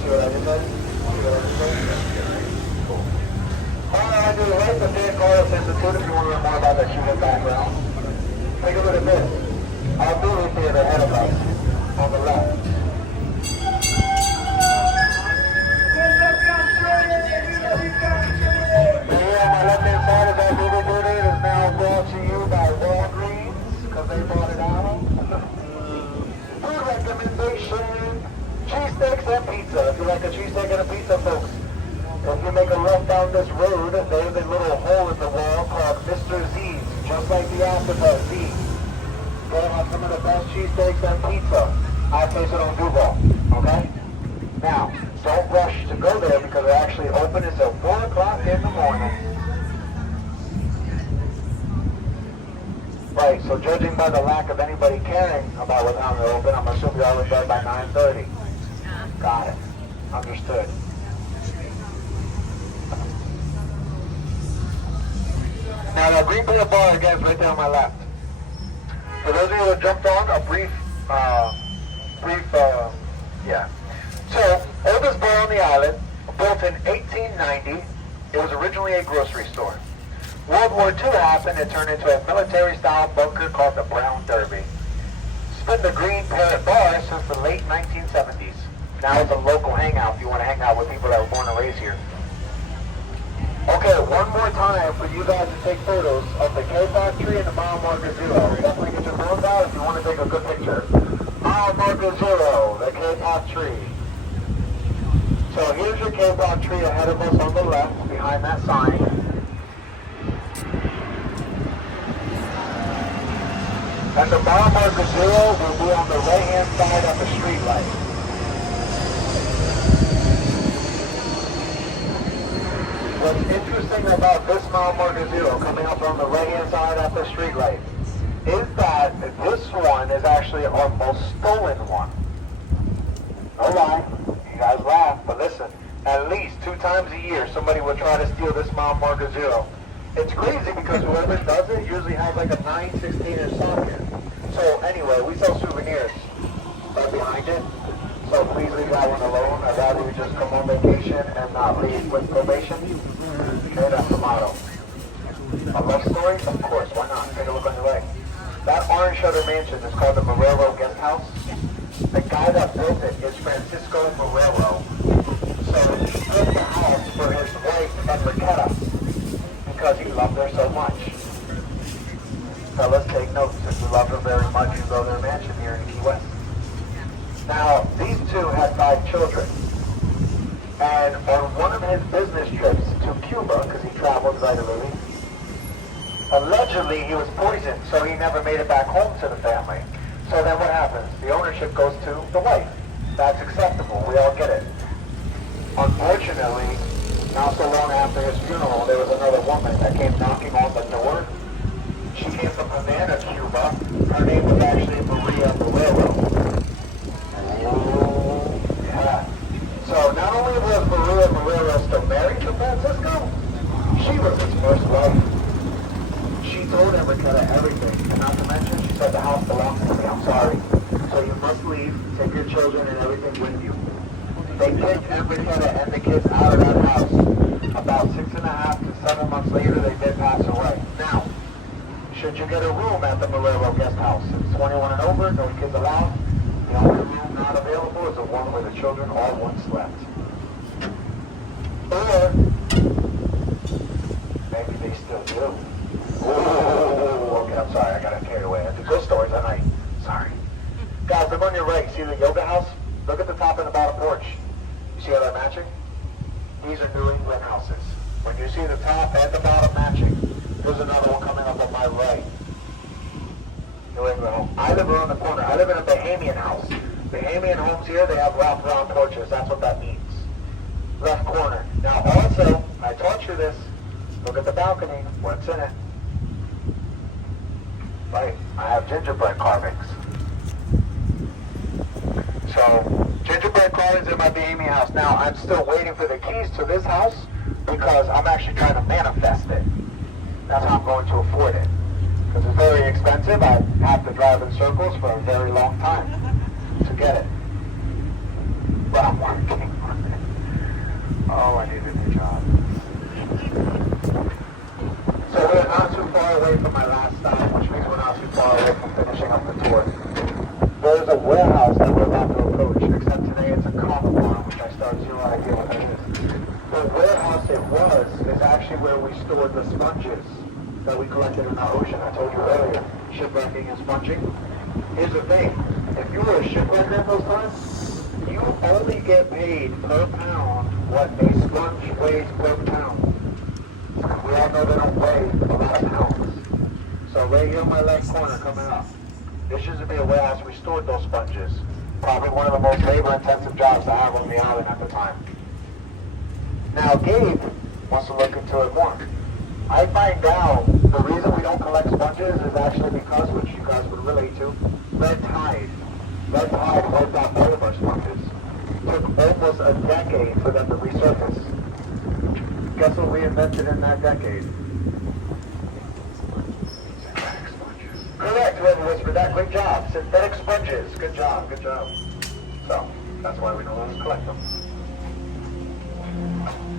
See what I did there? See what I did there? Cool. Alright, to the right, the San Carlos Institute, if you want to learn more about that Cuban background. Take a look at this. Our movie theater ahead of us, on the left. Here on my left-hand side of that movie theater is now brought to you by Walgreens, because they brought it out. Food recommendation, cheesesteaks and pizza. If you like a cheesesteak and a pizza, folks. If you make a left down this road, there's a little hole in the wall called Mr. Z's, just like the alphabet Z. They have some of the best cheesesteaks and pizza. I taste it on Google, okay? Now, don't rush to go there because they're actually open until 4 o'clock in the morning. Right, so judging by the lack of anybody caring about what time they're open, I'm assuming you're all in bed by 9:30. Got it. Understood. Now, that green peanut bar again is right there on my left. For those of you who jumped on, a brief, So, oldest bar on the island, built in 1890. It was originally a grocery store. World War II happened and turned into a military-style bunker called the Brown Derby. It's been the Green Parrot Bar since the late 1970s. Now it's a local hangout if you want to hang out with people that were born and raised here. Okay, one more time for you guys to take photos of the K-pop tree and the mile marker 0. Definitely get your phones out if you want to take a good picture. Mile marker 0, the K-pop tree. So here's your K-pop tree ahead of us on the left, behind that sign. And the mile marker 0 will be on the right-hand side of the street light. What's interesting about this mile marker 0 coming up on the right-hand side at the street light is that this one is actually our most stolen one. No lie, you guys laugh, but listen, at least 2 times a year somebody would try to steal this mile marker 0. It's crazy because whoever does it usually has like a 9/16-inch socket. So anyway, we sell souvenirs right behind it. So please leave that one alone. I'd rather you just come on vacation and not leave with probation. Okay, that's the motto. A love story? Of course, why not? Take a look on your right. That orange shutter mansion is called the Marrero Guest House. The guy that built it is Francisco Marrero. So he built the house for his wife, Enriqueta, because he loved her so much. So let's take notes. If you love her very much, you go to their mansion here in Key West. Now, these two had 5 children. And on one of his business trips to Cuba, because he traveled regularly, allegedly he was poisoned, so he never made it back home to the family. So then what happens? The ownership goes to the wife. That's acceptable. We all get it. Unfortunately, not so long after his funeral, there was another woman that came knocking on the door. She came from Havana, Cuba. Her name was actually Maria Marrero. Yeah. So not only was Maria Marrero still married to Francisco, she was his first wife. She told Enriqueta everything, and not to mention, she said the house belongs to me, I'm sorry. So you must leave, take your children and everything with you. They kicked Enriqueta and the kids out of that house. About 6.5 to 7 months later, they did pass away. Now, should you get a room at the Marrero Guest House? It's 21 and over, no kids allowed. The only room not available is the one where the children all once slept. Or, maybe they still do. Oh, okay, I'm sorry, I got carried away. The good stories at night. Sorry. Guys, look on your right. See the yoga house? Look at the top and the bottom porch. You see how they're matching? These are New England houses. When you see the top and the bottom matching, there's another one coming up on my right. New England home. I live around the corner. I live in a Bahamian house. Bahamian homes here, they have wraparound porches. That's what that means. Left corner. Now also, I taught you this. Look at the balcony. What's in it? Right. I have gingerbread carvings. So, gingerbread carvings in my Bahamian house. Now, I'm still waiting for the keys to this house because I'm actually trying to manifest it. That's how I'm going to afford it. Because it's very expensive. I have to drive in circles for a very long time to get it. But I'm working on it. Oh, I need a new job. So we're not too far away from my last stop, which means we're not too far away from finishing up the tour. There's a warehouse that we're about to approach, except today it's a common one, which I started to idea what that is. The warehouse it was is actually where we stored the sponges that we collected in the ocean. I told you earlier, shipwrecking and sponging. Here's the thing, if you were a shipwrecker at those times, you only get paid per pound what a sponge weighs per pound. We all know they don't weigh a lot of pounds. So right here in my left corner coming up, this used to be a warehouse. We stored those sponges. Probably one of the most labor-intensive jobs to have on the island at the time. Now Gabe wants to look into it more. I find out the reason we don't collect sponges is actually because, which you guys would relate to, red tide. Red tide wiped out all of our sponges. It took almost a decade for them to resurface. Guess what we invented in that decade? Synthetic sponges. Correct, whoever whispered that. Great job. Synthetic sponges. Good job, good job. So, that's why we no longer collect them.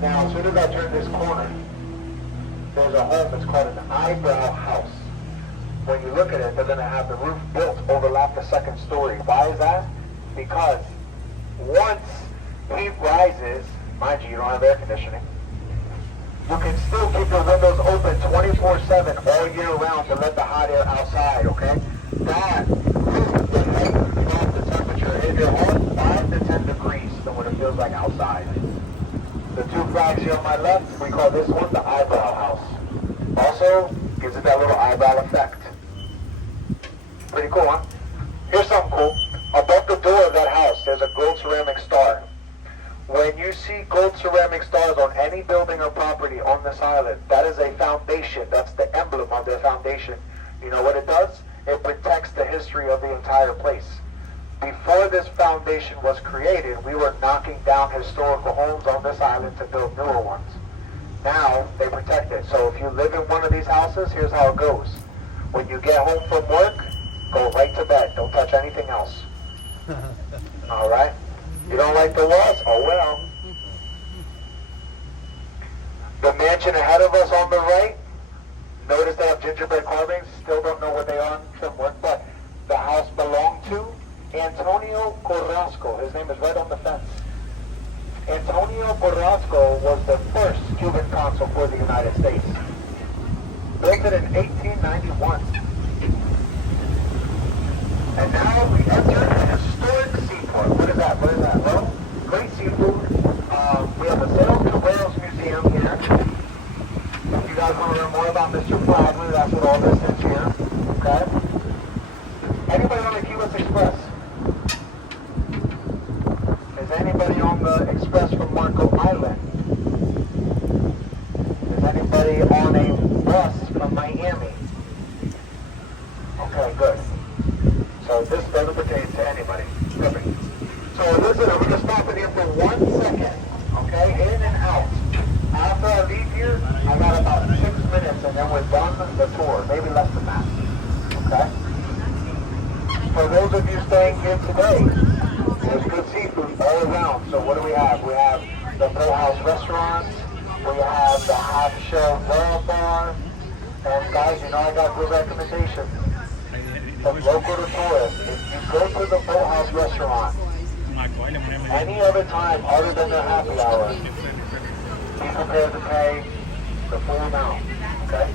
Now, as soon as I turn this corner, there's a home that's called an eyebrow house. When you look at it, they're going to have the roof built overlap the second story. Why is that? Because once heat rises, mind you, you don't have air conditioning, you can still keep your windows open 24/7 all year round to let the hot air outside, okay? That is the height of the temperature in your home, 5 to 10 degrees than what it feels like outside. The two flags here on my left, we call this one the eyebrow house. Also, gives it that little eyebrow effect. Pretty cool, huh? Here's something cool. Above the door of that house, there's a gold ceramic star. When you see gold ceramic stars on any building or property on this island, that is a foundation. That's the emblem of their foundation. You know what it does? It protects the history of the entire place. Before this foundation was created, we were knocking down historical homes on this island to build newer ones. Now, they protect it. So if you live in one of these houses, here's how it goes. When you get home from work, go right to bed. Don't touch anything else. All right? You don't like the walls? Oh well. The mansion ahead of us on the right, Notice they have gingerbread carvings. Still don't know what they are. Some work, but the house belonged to Antonio Carrasco. His name is right on the fence. Antonio Carrasco was the first Cuban consul for the United States. Built it in 1891. And now we enter an historic seaport. What is that? What is that? Well, great seafood. We have the Cerro Cabreros Museum here. If you guys want to learn more about Mr. Flagley, that's what all this is here. Okay? Anybody on the Key West Express? Is anybody on the Express from Marco Island? Is anybody on a bus from Miami? Okay, good. So this doesn't pertain to anybody. Perfect. So listen, I'm going to stop it here for 1 second. Okay, in and out. After I leave here, I got about 6 minutes and then we're done the tour. Maybe less than that. Okay? For those of you staying here today, there's good seafood all around. So what do we have? We have the Full House restaurant. We have the Half Shell Grill Bar. And guys, you know I got good recommendations. From local to tourist, if you go to the Full House restaurant, any other time other than their happy hour, be prepared to pay the full amount, okay?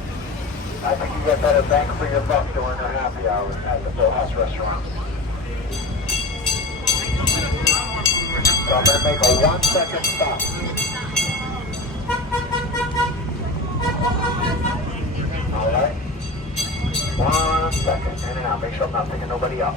I think you get better bang for your buck during their happy hour at the Full House restaurant. So I'm going to make a 1 second stop. All right? 1 second, in and out. Make sure I'm not picking nobody up.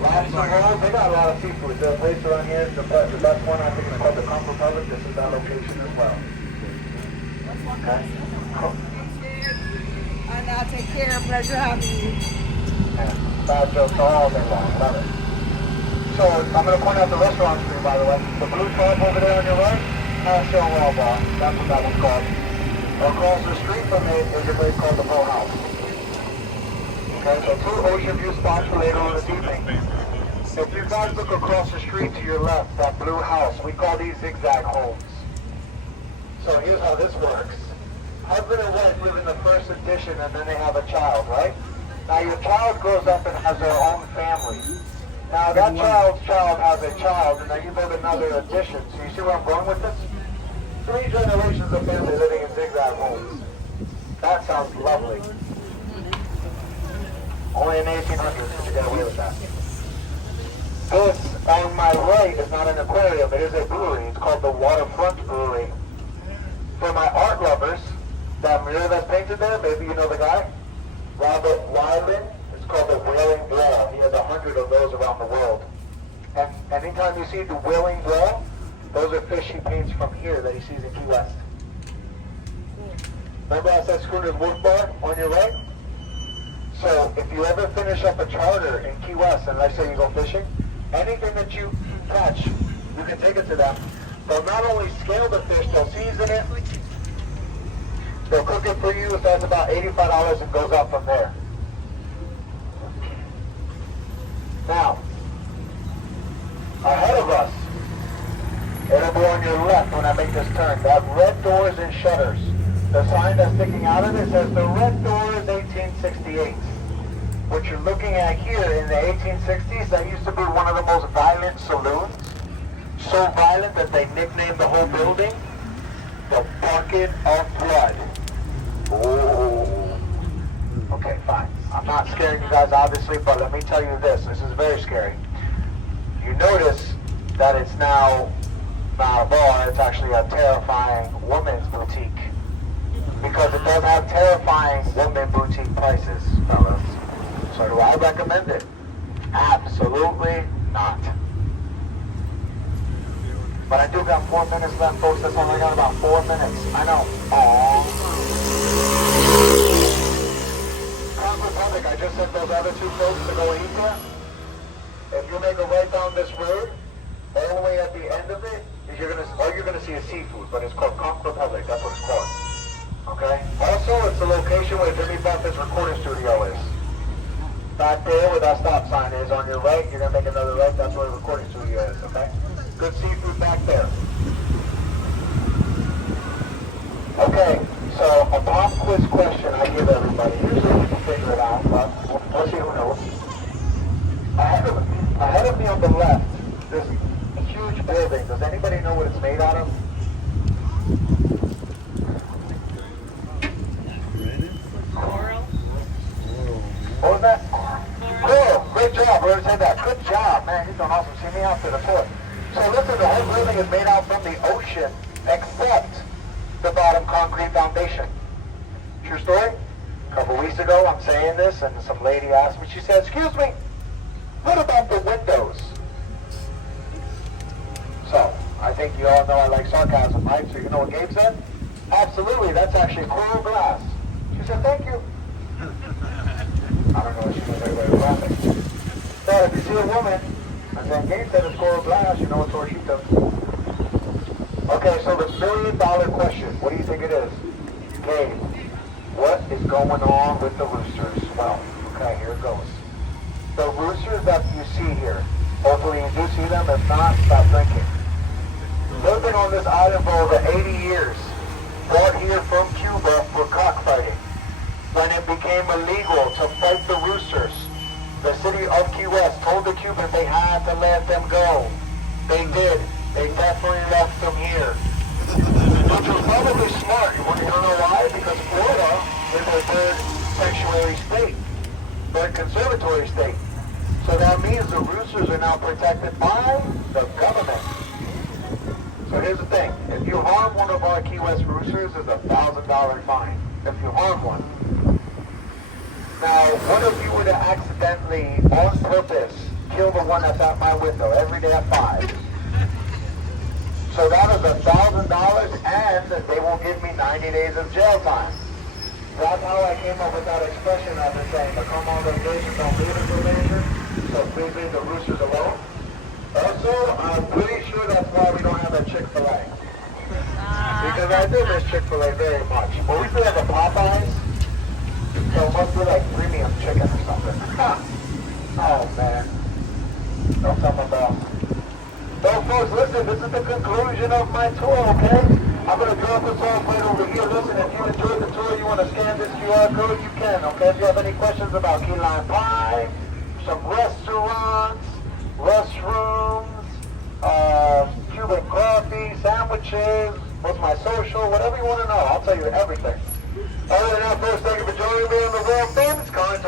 Lobster rolls, they got a lot of seafood. The place around here, the best one I think is called the Conch Republic. This is that location as well. Okay? Cool. And I'll take care. Pleasure having you. And bad jokes all day long. Love it. So I'm going to point out the restaurant for you, by the way. The blue top over there on your right, Shell Wall Bar. That's what that one's called. Across the street from it is a place called the Full House. Okay, so 2 ocean view spots for later on this evening. If you guys look across the street to your left, that blue house, we call these zigzag homes. So here's how this works. Husband and wife live in the first edition and then they have a child, right? Now your child grows up and has their own family. Now that child's child has a child and then you build another addition. So you see where I'm going with this? 3 generations of family living in zigzag homes. That sounds lovely. Only in the 1800s could you get away with that. This on my right is not an aquarium, it is a brewery. It's called the Waterfront Brewery. For my art lovers, that mirror that's painted there, maybe you know the guy, Robert Wyland. It's called the Whaling Wall. He has 100 of those around the world. And anytime you see the Whaling Wall, those are fish he paints from here that he sees in Key West. Remember I said Schooner's Wolf Bar on your right? So if you ever finish up a charter in Key West, and let's say you go fishing, anything that you catch, you can take it to them. They'll not only scale the fish, they'll season it, they'll cook it for you, so that's about $85 and goes out from there. Now, ahead of us, it'll be on your left when I make this turn. That red doors and shutters. The sign that's sticking out of it says the red door is 1868. What you're looking at here in the 1860s, that used to be one of the most violent saloons. So violent that they nicknamed the whole building the Bucket of Blood. Ooh. Okay, fine. I'm not scaring you guys, obviously, but let me tell you this. This is very scary. You notice that it's now not a bar, it's actually a terrifying woman's boutique. Because it does have terrifying woman boutique prices, fellas. So do I recommend it? Absolutely not. But I do got 4 minutes left, folks. That's all I got, about 4 minutes. I know. Aww. Republic, I just sent those other 2 folks to go eat there. If you make a right down this road, all the way at the end of it, you're gonna see a seafood, but it's called Conch Republic. That's what it's called. Okay? Also, it's the location where Jimmy Buffett's recording studio is. Back there where that stop sign is on your right, you're going to make another right. That's where the recording studio is, okay? Good seafood back there. Okay, so a pop quiz question I give everybody. Usually you can figure it out, but we'll see who knows. Ahead of me on the left, there's a huge building. Does anybody know what it's made out of? Coral. What was that? Cool. Great job. Whoever said that. Good job. Man, you've done awesome. See me out to the foot. So listen, the whole building is made out from the ocean, except the bottom concrete foundation. True story? A couple weeks ago, I'm saying this, and some lady asked me, she said, excuse me, what about the windows? So, I think you all know I like sarcasm, right? So you know what Gabe said? Absolutely, that's actually coral glass. She said, thank you. I don't know if she was everybody was laughing. So if you see a woman, and then Gabe said it's coral glass, you know it's torchito. Okay, so the $1 million question, what do you think it is? Gabe, what is going on with the roosters? Well, okay, here it goes. The roosters that you see here, hopefully you do see them, if not, stop drinking. They've been on this island for over 80 years, brought here from Cuba for cockfighting. When it became illegal to fight the roosters, the city of Key West told the Cubans they had to let them go. They did. They definitely left them here. Which was probably smart. You want to know why? Because Florida is a third sanctuary state, third conservatory state. So that means the roosters are now protected by the government. So here's the thing. If you harm one of our Key West roosters, there's a $1,000 fine. If you harm one. Now, what if you were to accidentally, on purpose, kill the one that's at my window every day at 5? So that is $1,000, and they will give me 90 days of jail time. That's how I came up with that expression I've been saying, but come on vacation, don't leave us, danger. So please leave the roosters alone. Also, I'm pretty sure that's why we don't have a Chick-fil-A. Because I do miss Chick-fil-A very much. But we still have a Popeyes. So it must be like premium chicken or something. Oh man. Don't tell my boss. So folks, listen, this is the conclusion of my tour, okay? I'm going to drop this off right over here. Listen, if you enjoyed the tour, you want to scan this QR code, you can, okay? If you have any questions about key lime pie, some restaurants, restrooms, Cuban coffee, sandwiches, what's my social, whatever you want to know, I'll tell you everything. Other than that, folks, thank you for joining me on the world famous Conch.